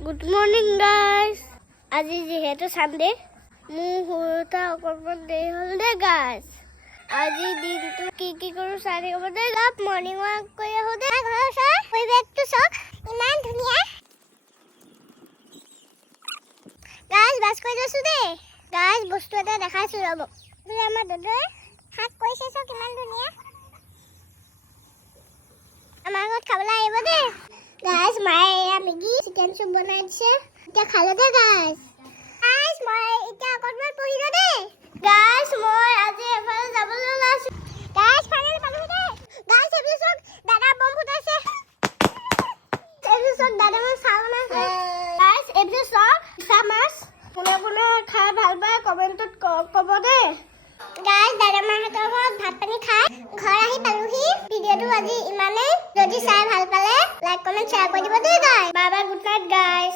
Good morning, guys. আজি যেহেতু Sunday মোৰ হুৰুতা অকণমান দেৰি হ'ল দে guys. আজি দিনটো কি কৰো চাই থাকিব দে গাপ মৰ্নিং ৱাক কৰি আহো দে ঘৰৰ চাই পৰিৱেশটো চাওক ইমান ধুনীয়া guys বাস কৰি লৈছো দে guys বস্তু এটা দেখাইছো ৰব তুমি আমাৰ দাদাই হাত কৰিছে চাওক ইমান ধুনীয়া আমাৰ ঘৰত খাবলৈ আহিব দে guys মায়ে এয়া মেগী চিকেন চুপ বনাই দিছে এতিয়া খালে দে guys মই এতিয়া অকণমান পঢ়িলো দে guys মই আজি এফালে যাবলৈ ওলাইছো guys ফাইনেলি পালো দে guys এফালে চাওক দাদা বম ফুটাইছে এফালে চাওক দাদা মই চাও না guys এফালে চাওক সামাস কোনে খাই ভাল পায় কমেন্টত ক'ব দে guys দাদা মাহঁতৰ ঘৰত ভাত পানী খাই ঘৰ আহি পালোহি ভিডিঅ'টো আজি ইমানেই যদি চাই ভাল পালে লাইক কমেন্ট শ্বেয়াৰ কৰি দিব দে guys bye bye good night guys